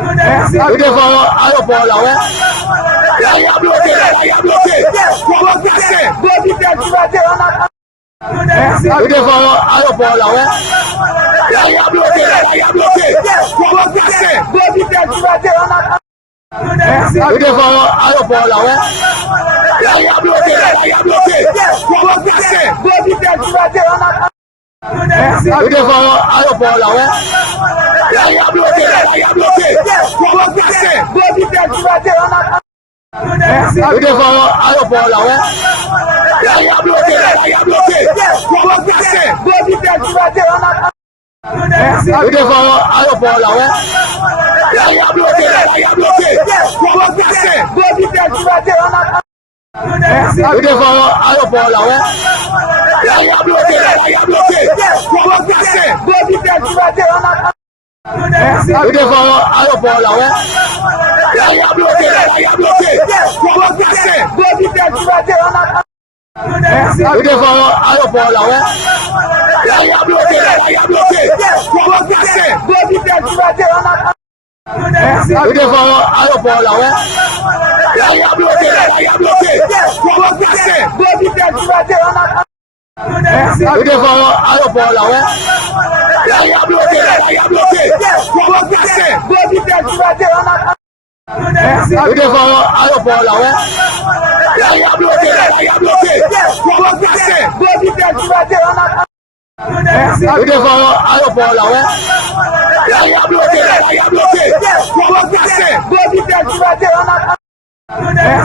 Ou devant aéroport là, ouais. Là, il y a bloqué, là, il y a bloqué. Faut passer. Ou devant aéroport là, ouais. Là, il y a bloqué, là, il y a bloqué. Faut passer. Ou devant aéroport là, ouais. Là, il y a bloqué, là, il y a bloqué. Faut passer. Ou devant aéroport là, ouais. Là, il y a bloqué, là, il y a bloqué. Faut passer. Ou devant aéroport là, ouais. Là, il y a bloqué, là, il y a bloqué. Faut passer. Ou devant aéroport là, ouais. Là, il y a bloqué, là, il y a bloqué. Faut passer. Ou devant aéroport là, ouais. Là, il y a bloqué, là, il y a bloqué. Faut passer. Ou devant aéroport là, ouais. Là, il y a bloqué, là, il y a bloqué. Faut passer. Ou devant aéroport là, ouais. Là, il y a bloqué, là, il y a bloqué. Faut passer. Ou devant aéroport là, ouais. Là, il y a bloqué, là, il y a bloqué. Faut passer. Ou devant aéroport là, ouais. Là, il y a bloqué, là, il y a bloqué. Faut passer. Ou devant aéroport là, ouais. Là, il y a bloqué, là, il y a bloqué. Faut passer. Ou devant aéroport là, ouais. Là, il y a bloqué, là, il y a bloqué. Faut passer.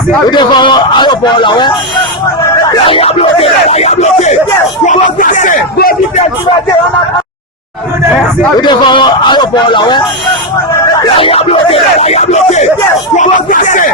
Ou devant aéroport là, ouais. Là, il y a bloqué, là, il y a bloqué. Faut passer. Ou devant aéroport là, ouais. Là, il y a bloqué, là, il y a bloqué. Faut passer.